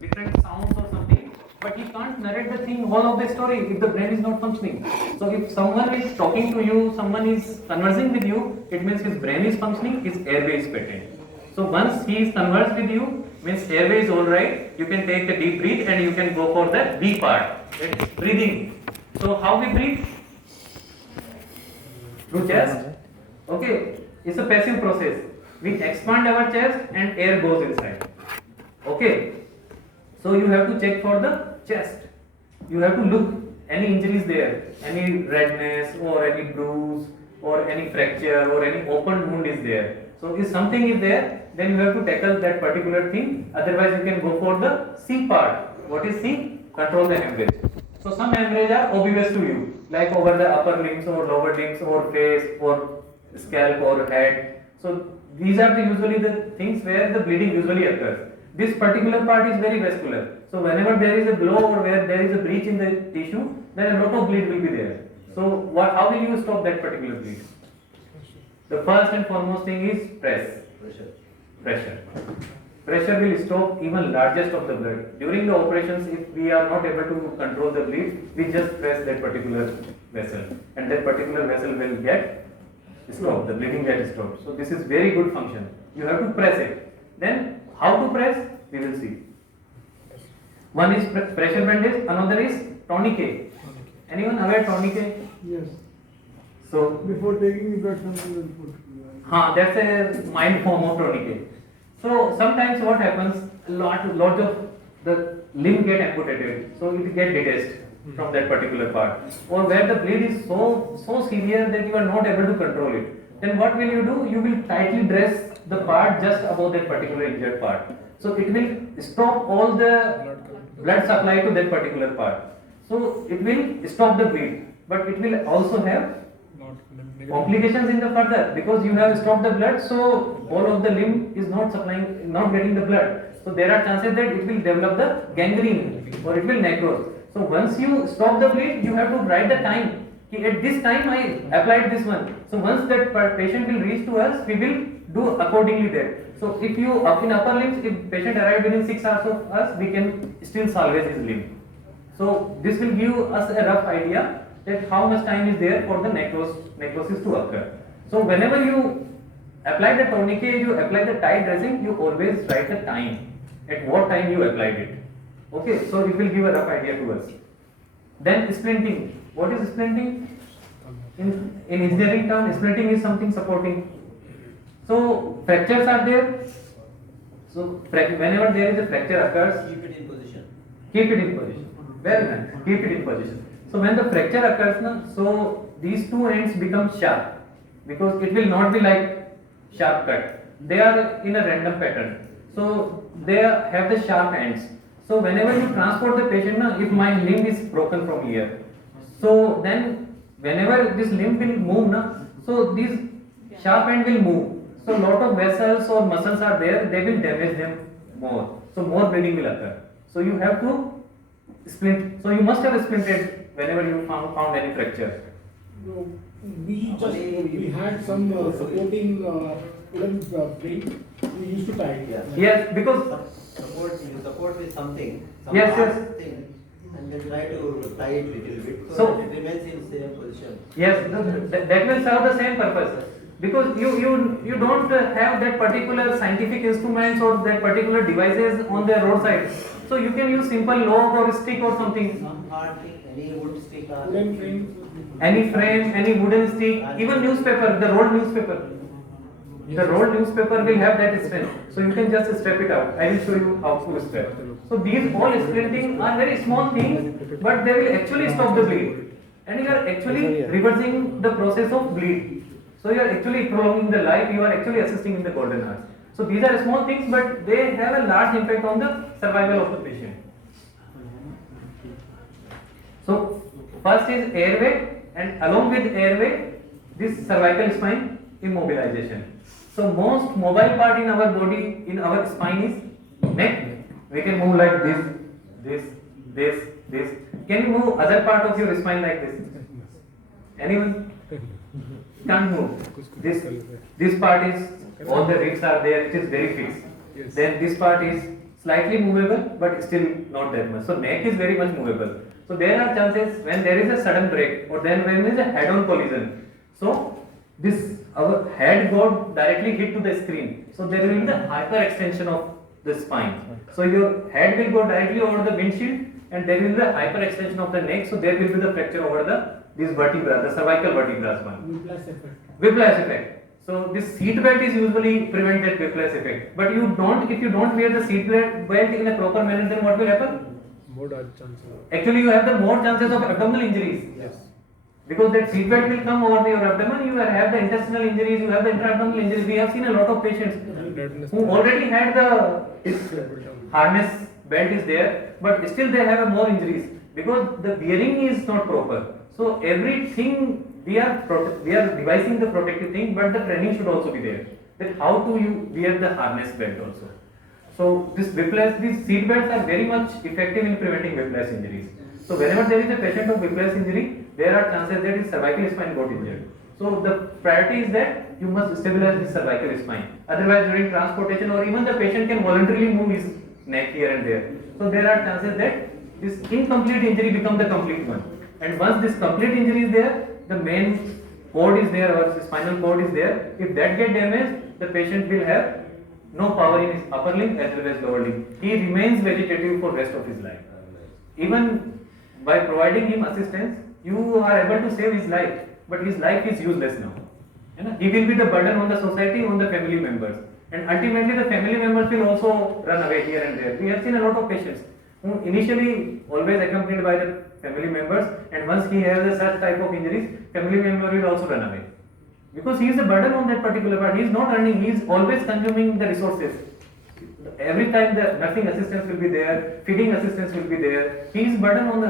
different sounds or something, but he can't narrate the thing, whole of the story if the brain is not functioning. So if someone is talking to you, someone is conversing with you, it means his brain is functioning, his airway is patent. So once he is conversed with you, means airway is alright, you can take a deep breath and you can go for the B part, that is breathing. So how we breathe? Through chest. Okay, it's a passive process. We expand our chest and air goes inside. Okay, so you have to check for the chest. You have to look any injuries there, any redness or any bruise or any fracture or any open wound is there. So if something is there, then you have to tackle that particular thing. Otherwise, you can go for the C part. What is C? Control the hemorrhage. So some hemorrhage are obvious to you, like over the upper limbs or lower limbs or face or scalp or head. So these are usually the things where the bleeding usually occurs. This particular part is very vascular. So whenever there is a blow or where there is a breach in the tissue, then a lot of bleed will be there. So how will you stop that particular bleed? The first and foremost thing is press. Pressure. Pressure will stop even largest of the blood. During the operations, if we are not able to control the bleed, we just press that particular vessel, and that particular vessel will get stopped. The bleeding gets stopped. So this is very good function. You have to press it. Then how to press? We will see. One is pressure bandage. Another is tourniquet. Anyone aware tourniquet? Yes. So Before taking the something will put. that's a mild form of tourniquet. So sometimes what happens, lot of the limb get amputated, so it get detached from that particular part, or where the bleed is so severe that you are not able to control it. Then what will you do? You will tightly dress the part just above that particular injured part. So it will stop all the blood supply to that particular part. So it will stop the bleed, but it will also have complications in the further, because you have stopped the blood, so all of the limb is not supplying, not getting the blood. So there are chances that it will develop the gangrene or it will necrose. So once you stop the bleed, you have to write the time. At this time I applied this one. So once that patient will reach to us, we will do accordingly there. So if you up in upper limbs, if patient arrived within 6 hours of us, we can still salvage his limb. So this will give us a rough idea that how much time is there for the necrosis to occur. So whenever you apply the tourniquet, you apply the tight dressing, you always write the time, at what time you applied it. Okay, so it will give a rough idea to us. Then splinting. What is splinting? In engineering term, splinting is something supporting. So fractures are there. So whenever there is a fracture occurs, Keep it in position. keep it in position. Very nice. Keep it in position. So when the fracture occurs, so these two ends become sharp, because it will not be like sharp cut. They are in a random pattern. So they have the sharp ends. So whenever you transport the patient, if my limb is broken from here, so then whenever this limb will move, so this sharp end will move. So lot of vessels or muscles are there, they will damage them more. So more bleeding will occur. So you have to splint. So you must have splinted whenever you found any fracture. No, we had some supporting wooden frame. We used to tie it. Yes, because You support with something. Yes, hard yes. Thing, and then try to tie it little bit so, So- that it remains in same position. yes, that will serve the same purpose, because you don't have that particular scientific instruments or that particular devices on the roadside. So you can use simple log or stick or something, Some hard thing, any wood stick or Wooden frame. any frame, any wooden stick, even newspaper, the rolled newspaper. The rolled newspaper will have that strength. So you can just strap it out. I will show you how to strap. So these all splinting are very small things, but they will actually stop the bleed. And you are actually reversing the process of bleed. So you are actually prolonging the life, you are actually assisting in the golden hours. So these are small things, but they have a large impact on the survival of the patient. So first is airway, and along with airway, this cervical spine immobilization. So most mobile part in our body, in our spine is neck. We can move like this. Can you move other part of your spine like this? Anyone? Can't move. This part is, all the ribs are there, it is very fixed. Then this part is slightly movable, but still not that much. So neck is very much movable. So there are chances when there is a sudden break or then when there is a head-on collision. So this our head got directly hit to the screen. So there will be the hyperextension of the spine. So your head will go directly over the windshield and there will be the hyperextension of the neck. So there will be the fracture over this vertebra, the cervical vertebra one. Whiplash effect. Whiplash effect. So this seat belt is usually prevent that whiplash effect. But you don't, if you don't wear the seat belt in a proper manner, then what will happen? More chances. Actually, you have the more chances of abdominal injuries. Yes. Because that seat belt will come over your abdomen, you will have the intestinal injuries, you have the intra-abdominal injuries. We have seen a lot of patients who already had this harness belt is there, but still they have more injuries because the wearing is not proper. So everything we are devising the protective thing, but the training should also be there. That how to you wear the harness belt also. So this whiplash, these seat belts are very much effective in preventing whiplash injuries. So whenever there is a patient of whiplash injury, there are chances that his cervical spine got injured. So the priority is that you must stabilize the cervical spine. Otherwise, during transportation or even the patient can voluntarily move his neck here and there. So there are chances that this incomplete injury becomes the complete one. And once this complete injury is there, the main cord is there or the spinal cord is there. If that get damaged, the patient will have no power in his upper limb as well as lower limb. He remains vegetative for rest of his life. Even by providing him assistance, you are able to save his life, but his life is useless now. He will be the burden on the society, on the family members. And ultimately the family members will also run away here and there. We have seen a lot of patients who initially always accompanied by the family members, and once he has such type of injuries, family member will also run away. Because he is a burden on that particular part. He is not earning, he is always consuming the resources. Every time the nursing assistance will be there, feeding assistance will be there, he is burden on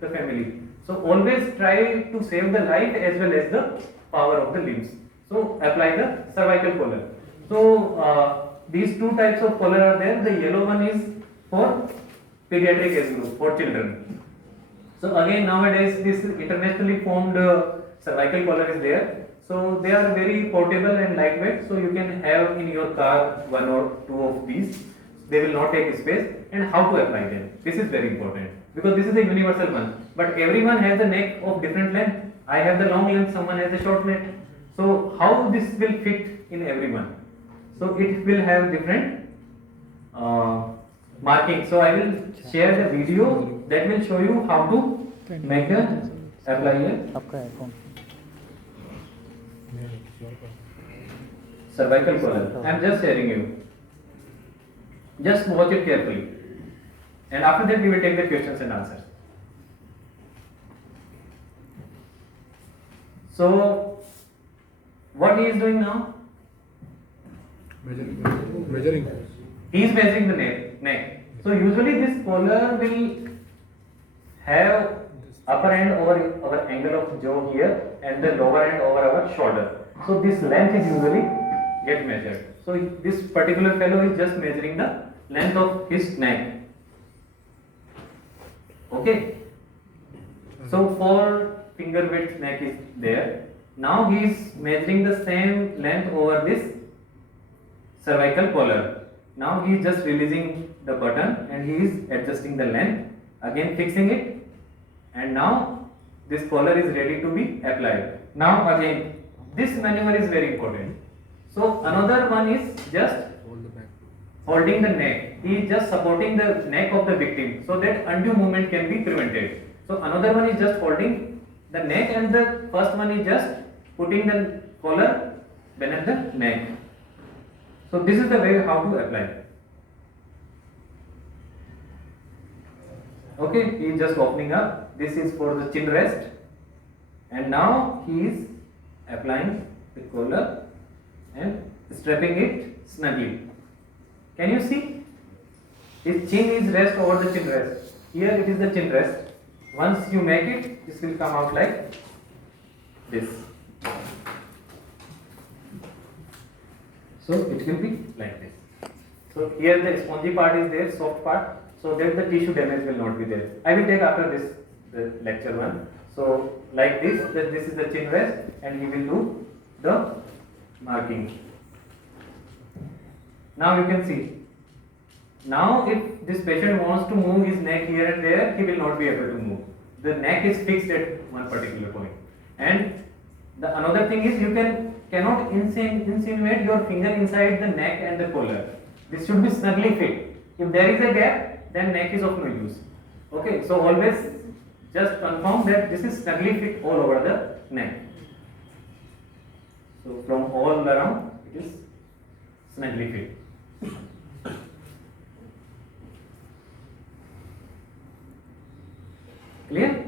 the family. So always try to save the life as well as the power of the limbs. So apply the cervical collar. So these two types of collar are there. The yellow one is for pediatric age group, for children. So again nowadays this internationally formed cervical collar is there. So they are very portable and lightweight. So you can have in your car one or two of these. They will not take space. And how to apply them. This is very important because this is a universal one. But everyone has a neck of different length. I have the long length, someone has a short neck. So how this will fit in everyone? So it will have different markings. So I will share the video that will show you how to make a apply a cervical collar. I am just sharing you. Just watch it carefully. And after that we will take the questions and answers. So what he is doing now? Measuring. He is measuring the neck. So usually this collar will have upper end over our angle of jaw here and the lower end over our shoulder. So this length is usually get measured. So this particular fellow is just measuring the length of his neck. Okay. So 4 finger width neck is there. Now he is measuring the same length over this cervical collar. Now he is just releasing the button and he is adjusting the length, again fixing it, and now this collar is ready to be applied. Now again this maneuver is very important. So another one is just holding the neck. He is just supporting the neck of the victim so that undue movement can be prevented. So another one is just holding the neck and the first one is just putting the collar beneath the neck. So this is the way how to apply. Okay, he is just opening up. This is for the chin rest, and now he is applying the collar and strapping it snugly. Can you see? His chin is rest over the chin rest. Here it is the chin rest. Once you make it, this will come out like this. So it will be like this. So here the spongy part is there, soft part, so that the tissue damage will not be there. I will take after this the lecture one. So like this, that this is the chin rest, and he will do the marking. Now you can see Now, if this patient wants to move his neck here and there, he will not be able to move. The neck is fixed at one particular point. And the another thing is you cannot insinuate your finger inside the neck and the collar. This should be snugly fit. If there is a gap, then neck is of no use. Okay, so always just confirm that this is snugly fit all over the neck. So from all around, it is snugly fit. Clear?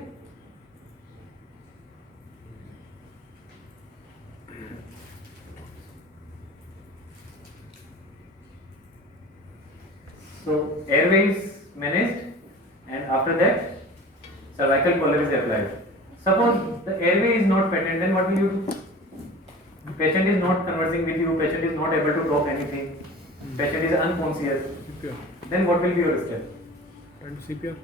So airway is managed, and after that cervical collar is applied. Suppose the airway is not patent, then what will you do? Patient is not conversing with you, patient is not able to talk anything, patient is unconscious. CPR Then what will be your step? and CPR.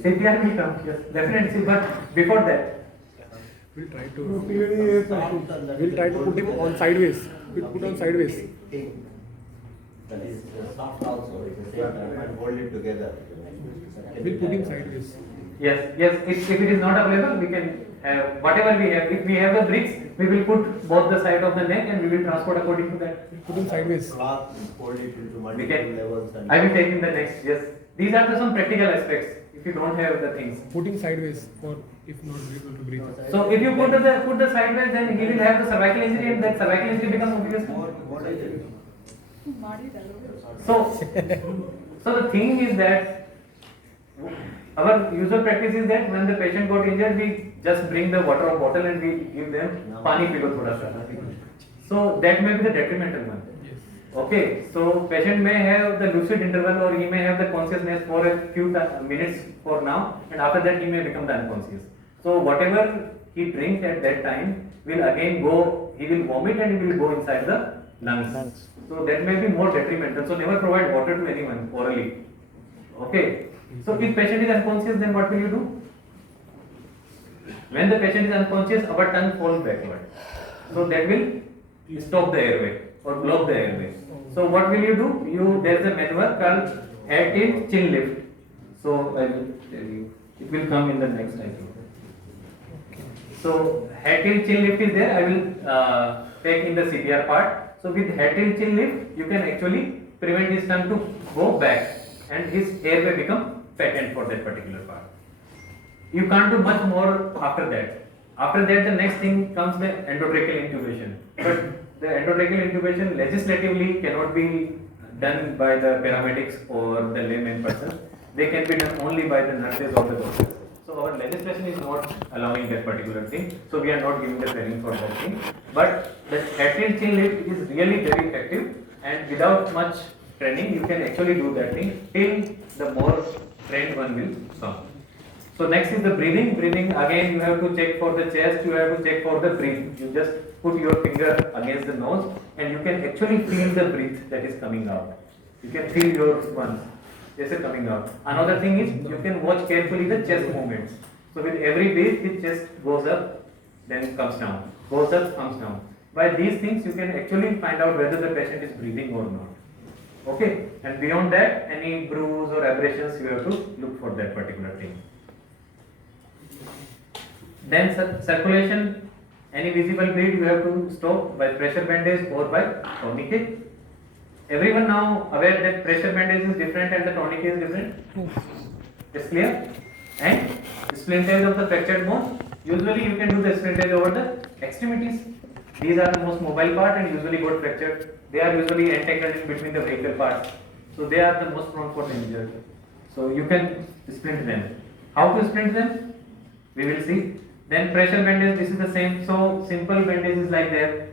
CPR will come, yes, definitely, but before that, We'll try No, to PVD is we'll try to put him on sideways. We'll put on sideways. Thing. That is soft also at the same time and hold it together. We'll put him sideways. yes, if it is not available, we can have whatever we have. If we have the bricks, we will put both the side of the neck and we will transport according to that. Put him sideways. Cloth and hold it into We multiple can, levels and. I will take in the next, yes. These are the some practical aspects if you don't have the things. Put him sideways for if not able to breathe. So if you put the sideways, then he will have the cervical injury and that cervical injury becomes obvious. What is it? So the thing is that our usual practice is that when the patient got injured, we just bring the water bottle and we give them pani pilo thoda sa. So that may be the detrimental one. Yes. Okay, so patient may have the lucid interval or he may have the consciousness for a few minutes for now, and after that he may become the unconscious. So whatever he drinks at that time will again go, he will vomit and he will go inside the lungs. So that may be more detrimental. So never provide water to anyone orally. Okay. So if patient is unconscious, then what will you do? When the patient is unconscious, our tongue falls backward. So that will stop the airway or block the airway. So what will you do? There is a maneuver called head tilt chin lift. So I will tell you. It will come in the next I think. So head tilt chin lift is there. I will take in the CPR part. So with head tilt chin lift, you can actually prevent his tongue to go back and his airway become patent for that particular part. You can't do much more after that. After that, the next thing comes the endotracheal intubation. But the endotracheal intubation legislatively cannot be done by the paramedics or the layman person. They can be done only by the nurses or the doctors. So our legislation is not allowing that particular thing. So we are not giving the training for that thing. But the head tilt chin lift is really very effective, and without much training, you can actually do that thing till the more trained one will come. So next is the breathing. Breathing again, you have to check for the chest, you have to check for the breath. You just put your finger against the nose and you can actually feel the breath that is coming out. You can feel your sponge. This is coming out. Another thing is you can watch carefully the chest movements. So with every breath, the chest goes up, then comes down. Goes up, comes down. By these things, you can actually find out whether the patient is breathing or not. Okay, and beyond that, any bruise or abrasions, you have to look for that particular thing. Then circulation, any visible bleed, you have to stop by pressure bandage or by tourniquet. Everyone now aware that pressure bandage is different and the tourniquet is different? It's clear? And splintage of the fractured bone, usually you can do the splintage over the extremities. These are the most mobile part and usually got fractured. They are usually entangled in between the vehicle parts. So they are the most prone for the injury. So you can splint them. How to splint them? We will see. Then pressure bandage, this is the same. So simple bandage is like that.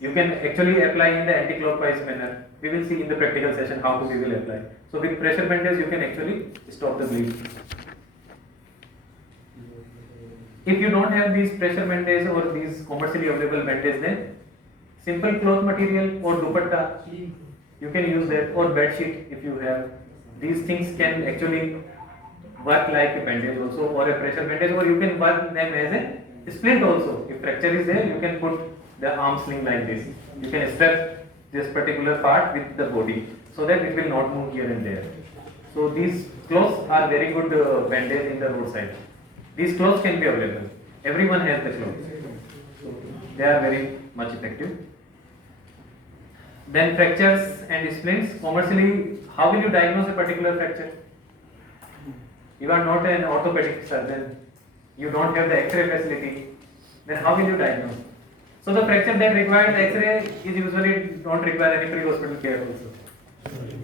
You can actually apply in the anti-clockwise manner. We will see in the practical session how to we will apply. So with pressure bandage, you can actually stop the bleed. If you don't have these pressure bandage or these commercially available bandage, then simple cloth material or dupatta, you can use that, or bed sheet if you have. These things can actually work like a bandage also, or a pressure bandage, or you can work them as a splint also. If fracture is there, you can put the arm sling like this. You can strap this particular part with the body, so that it will not move here and there. So these cloths are very good bandage in the roadside. These cloths can be available. Everyone has the clothes. So they are very much effective. Then fractures and splints. Commercially, how will you diagnose a particular fracture? You are not an orthopedic surgeon. You don't have the X-ray facility. Then how will you diagnose? So the fracture that requires X-ray is usually don't require any pre-hospital care also.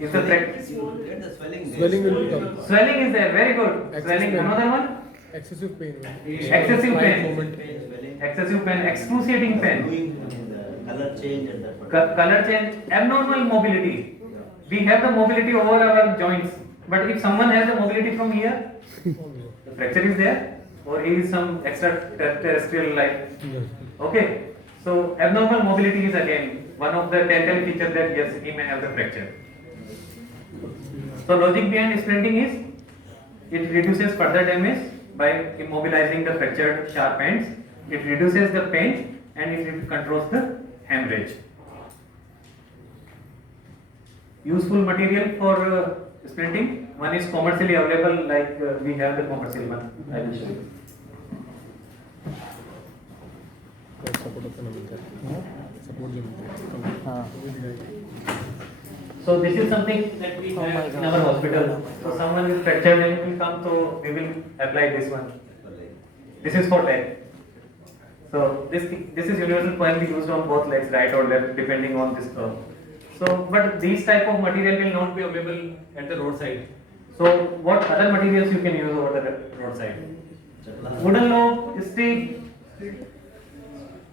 If the Get the swelling. Swelling will become. swelling is there, very good. Excessive Swelling, pain. another one? Excessive pain. Excessive Slight pain. movement. Swelling. Excessive pain, excruciating pain. Doing the color change at that particular. Color change, abnormal mobility. We have the mobility over our joints, but if someone has the mobility from here, the fracture is there, or he is some extraterrestrial life. Okay, so abnormal mobility is again one of the telltale features that yes, he may have the fracture. So logic behind splinting is it reduces further damage by immobilizing the fractured sharp ends. It reduces the pain and it controls the hemorrhage. Useful material for splinting. One is commercially available, like we have the commercial one. I will show you. So this is something that we have in our hospital. So someone is fractured and will come, so we will apply this one. This is for leg. So this is universal can be used on both legs, right or left, depending on this curve. So, but these type of material will not be available at the roadside. So what other materials you can use over the roadside? Wooden lobe, stick,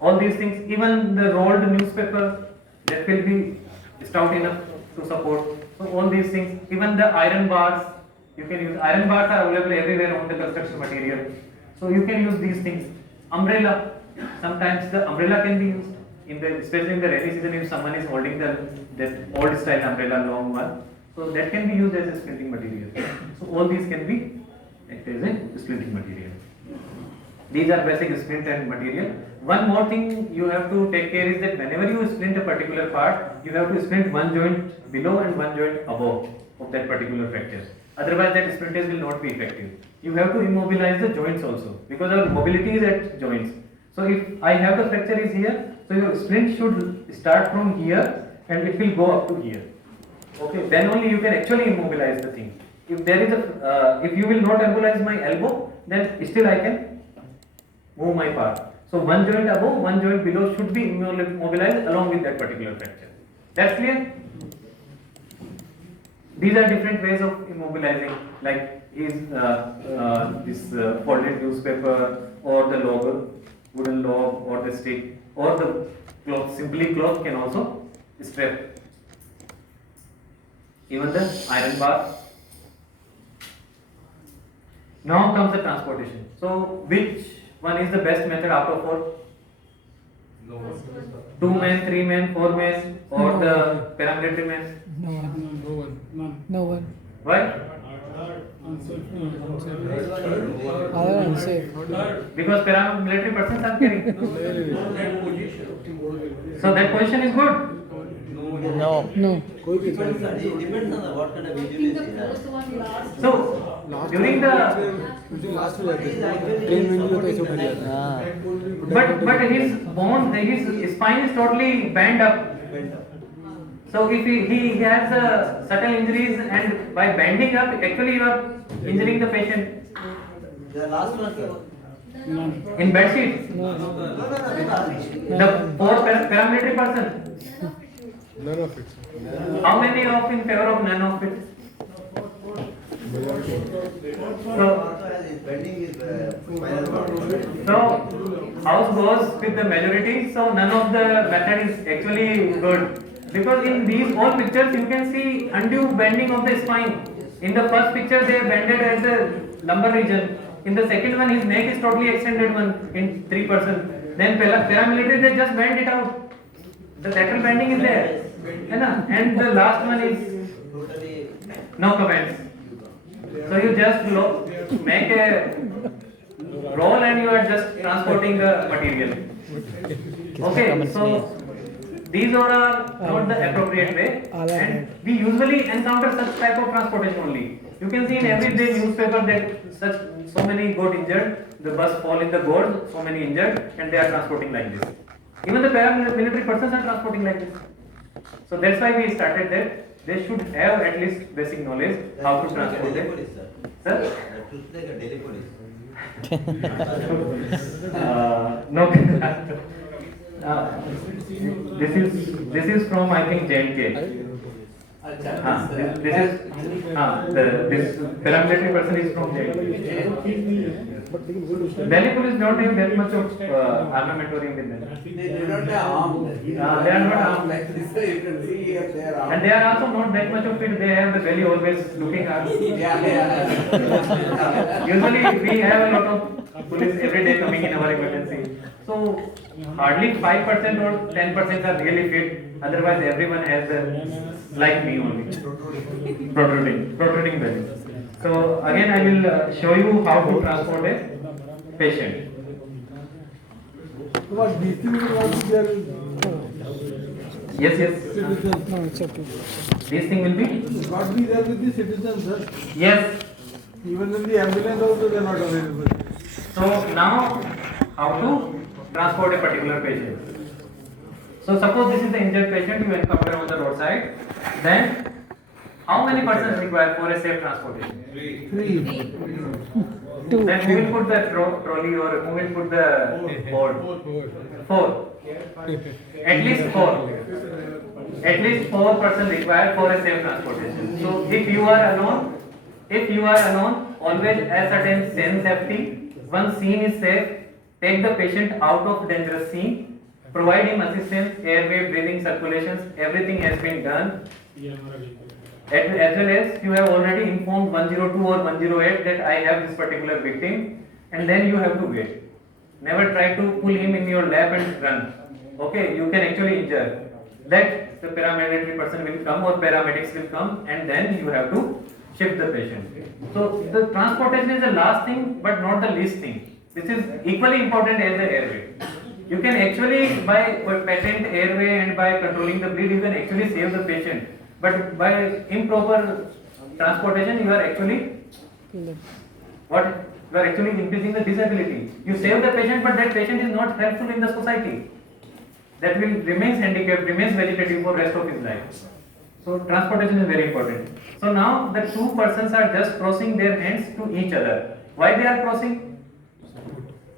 all these things, even the rolled newspaper that will be stout enough to support. So all these things, even the iron bars, you can use. Iron bars are available everywhere on the construction material. So you can use these things. Umbrella, sometimes the umbrella can be used in the, especially in the rainy season if someone is holding that old style umbrella, long one. So that can be used as a splinting material. So all these can be act as a splinting material. These are basic splint and material. One more thing you have to take care is that whenever you splint a particular part, you have to splint one joint below and one joint above of that particular fracture. Otherwise that splintage will not be effective. You have to immobilize the joints also, because our mobility is at joints. So if I have the fracture is here, so your splint should start from here and it will go up to here. Okay, then only you can actually immobilize the thing. If there is a, if you will not immobilize my elbow, then still I can move my part. So one joint above, one joint below should be immobilized along with that particular fracture. That's clear? These are different ways of immobilizing, like is this folded newspaper or the log, wooden log or the stick or the cloth, simply cloth can also strap. Even the iron bar. Now comes the transportation. So which one is the best method out of four? 2 men, 3 men, 4 men, or the paramilitary men? No one. None. No one. Why? Other unsafe. Because paramilitary persons are carrying. So that position is good. No. No. कोई भी It depends on what kind of injuries he has. So during the मुझे last में जाते हैं train में नहीं होता ऐसे उठ जाता है but his bone, his spine is totally bent up. So if he has subtle injuries and by bending up, actually you are injuring the patient. The last one, sir. None. In bed sheets, the four paramilitary person. none of it How many of in favor of none of it? So, Also has his bending is spinal cord. so house goes with the majority. So none of the method is actually good, because in these all pictures you can see undue bending of the spine. In the first picture they bended at the lumbar region. In the second one his neck is totally extended one in 3%. Then paramilitary they just bend it out. The lateral bending is there. है ना? And the last one is Totally. no comments. So you just make a roll and you are just transporting the material. Okay, so these all are not the appropriate way, and we usually encounter such type of transportation only. You can see in everyday newspaper that so many got injured, the bus fall in the gorge, so many injured, and they are transporting like this. Even the paramilitary persons are transporting like this. So that's why we started that they should have at least basic knowledge how to transport it. Sir? That looks like a Delhi police. No. This is from I think J&K. This paramilitary person is from J&K. Delhi police don't have that much of armamentarium in them. They do not have arms. They are not armed. Like this, you can see here they are armed. And they are also not that much of it. They have the belly always looking up. Yeah. Usually we have a lot of police every day coming in our emergency. So hardly 5% or 10% are really fit. Otherwise everyone has the like me only. Protruding belly. So again I will show you how to transport a patient. What these things will not be there in Yes. citizens. No, it's okay. This thing will be Will not be there with the citizens, sir. yes. Even in the ambulance also they are not available. So now how to transport a particular patient. So suppose this is the injured patient you encounter on the roadside. Then how many persons required for a safe transportation? 3. Then who will put the trolley or who will put the board? 4. At least 4. At least 4 persons required for a safe transportation. So if you are alone, always ascertain scene safety. Once scene is safe, take the patient out of dangerous scene. Provide him assistance, airway, breathing, circulations. Everything has been done. As well as you have already informed 102 or 108 that I have this particular victim, and then you have to wait. Never try to pull him in your lap and run. Okay, you can actually injure. That the paramilitary person will come or paramedics will come, and then you have to shift the patient. So the transportation is the last thing, but not the least thing. This is equally important as the airway. You can actually, by patent airway and by controlling the bleed, you can actually save the patient. But by improper transportation, you are actually what? You are actually increasing the disability. You save the patient, but that patient is not helpful in the society. That will remains handicapped, remains vegetative for rest of his life. So transportation is very important. So now the two persons are just crossing their hands to each other. Why they are crossing?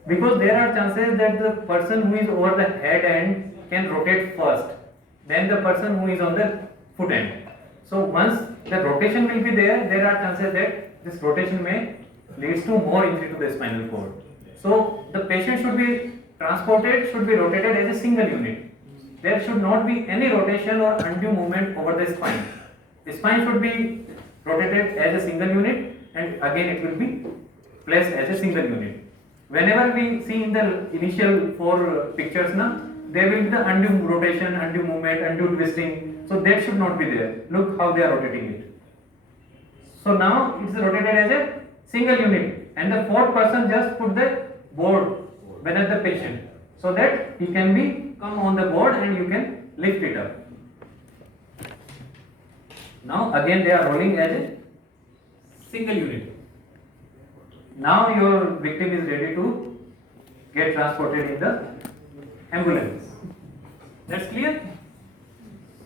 Because there are chances that the person who is over the head end can rotate first, then the person who is on the foot end. So once the rotation will be there, there are chances that this rotation may leads to more injury to the spinal cord. So the patient should be transported, should be rotated as a single unit. There should not be any rotation or undue movement over the spine. The spine should be rotated as a single unit, and again it will be placed as a single unit. Whenever we see in the initial 4 pictures now, there will be the undue rotation, undue movement, undue twisting. So that should not be there. Look how they are rotating it. So now it is rotated as a single unit, and the 4th person just put the board beneath the patient so that he can be come on the board and you can lift it up. Now again they are rolling as a single unit. Now your victim is ready to get transported in the ambulance. That's clear?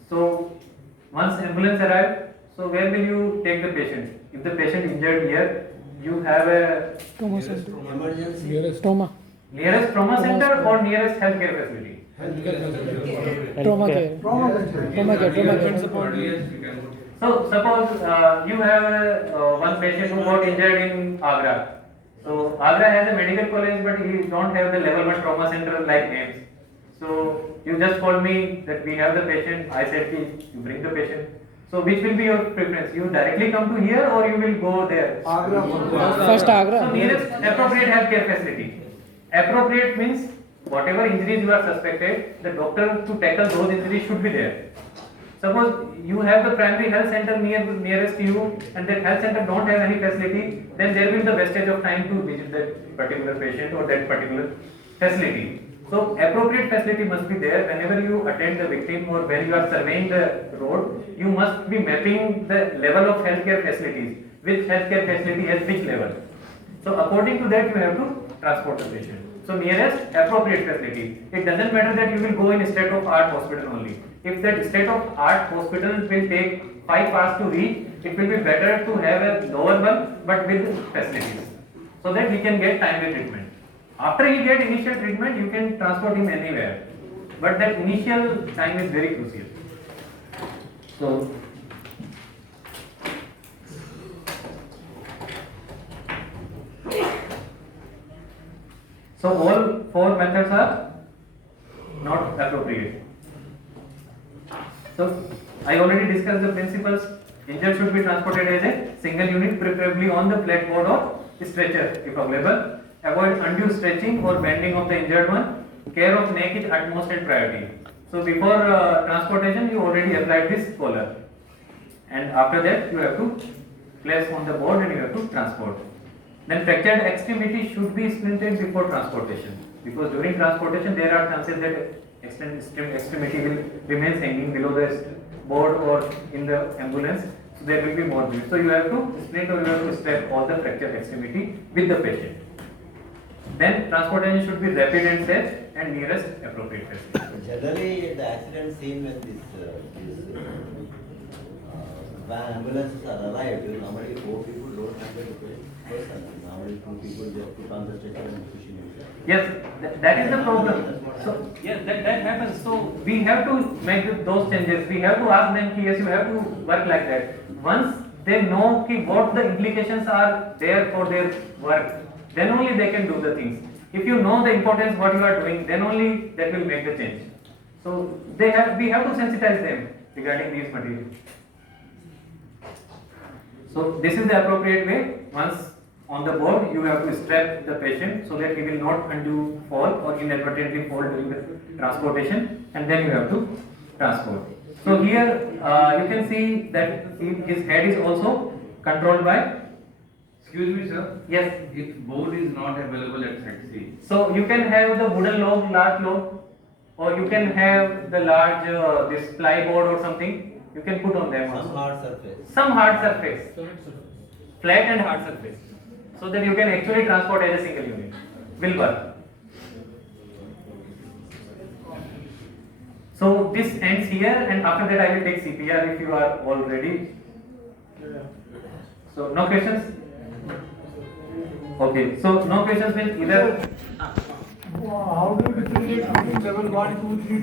So once ambulance arrives, so where will you take the patient? If the patient injured here, you have a Trauma center. Emergency. Trauma. nearest trauma center or nearest healthcare facility? Trauma care. Trauma care. So suppose you have one patient who got injured in Agra. So Agra has a medical college, but he don't have the level 1 trauma center like names. So you just called me that we have the patient. I said, you bring the patient. So which will be your preference? You directly come to here or you will go there? First Agra. So nearest appropriate healthcare facility. Appropriate means whatever injuries you are suspected, the doctor to tackle those injuries should be there. Suppose you have the primary health center nearest to you and that health center don't have any facility, then there will be the wastage of time to visit that particular patient or that particular facility. So appropriate facility must be there whenever you attend the victim or when you are surveying the road. You must be mapping the level of healthcare facilities. Which healthcare facility has which level. So according to that, you have to transport the patient. So nearest appropriate facility. It doesn't matter that you will go in state of art hospital only. If that state of art hospital will take 5 hours to reach, it will be better to have a lower one but with facilities, so that he can get timely treatment. After he get initial treatment, you can transport him anywhere, but that initial time is very crucial. So all 4 methods are not appropriate. So I already discussed the principles. Injured should be transported as a single unit, preferably on the flat board or stretcher if available. Avoid undue stretching or bending of the injured one. Care of neck is utmost and priority. So before transportation, you already applied this collar, and after that you have to place on the board and you have to transport. Then fractured extremity should be splinted before transportation, because during transportation there are chances that extremity will remain hanging below the board or in the ambulance, so there will be more bleed. So you have to split or you have to strap all the fractured extremity with the patient. Then transportation should be rapid and safe and nearest appropriate facility. Generally, the accident scene when when ambulances are arrived, normally 4 people don't handle the person. Normally 2 people just put on the stretcher and push him. Yes, that is the problem. So yes, that happens. So we have to make those changes. We have to ask them, yes, you have to work like that. Once they know what the implications are there for their work, then only they can do the things. If you know the importance what you are doing, then only that will make the change. So we have to sensitize them regarding these materials. So this is the appropriate way. Once on the board, you have to strap the patient so that he will not undue fall or inadvertently fall during the transportation, and then you have to transport. So here you can see that his head is also controlled by. Excuse me, sir. Yes. If board is not available at Set C, So you can have the wooden log, large log, or you can have the large this plyboard or something. You can put on them Some also. hard surface. Some hard surface, flat and hard surface, so that you can actually transport as a single unit. Will work. So this ends here, and after that I will take CPR if you are all ready. So no questions? Okay, so no questions means either. How do you differentiate between level 1, 2, 3